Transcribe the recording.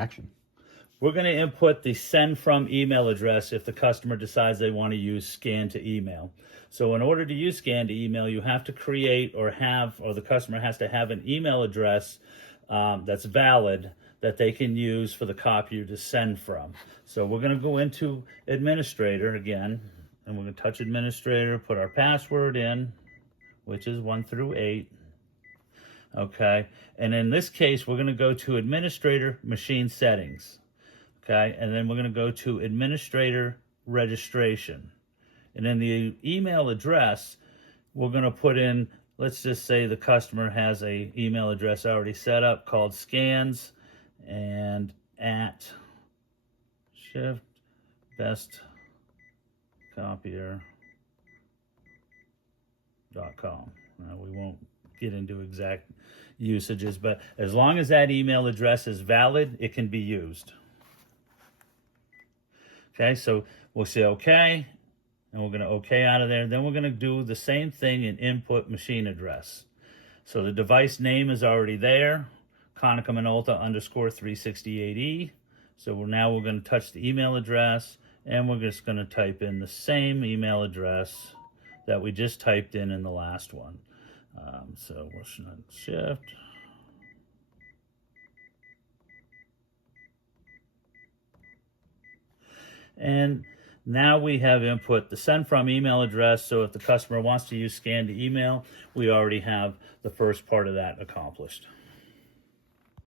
action. We're going to input the send from email address if the customer decides they want to use scan to email. So in order to use scan to email, you have to create or the customer has to have an email address that's valid that they can use for the copier to send from. So we're going to go into administrator again, and we're going to touch administrator, put our password in, which is 1 through 8. Okay, and in this case, we're going to go to administrator machine settings. Okay, and then we're going to go to administrator registration. And in the email address, we're going to put in, let's just say the customer has a email address already set up called scans and at shiftbestcopier.com. We won't get into exact usages, but as long as that email address is valid, it can be used. Okay, so we'll say okay, and we're going to okay out of there. Then we're going to do the same thing in input machine address. So the device name is already there, Konica Minolta _368E. So now we're going to touch the email address, and we're just going to type in the same email address that we just typed in the last one. So we'll shift. And now we have input the send from email address. So if the customer wants to use scan to email, we already have the first part of that accomplished.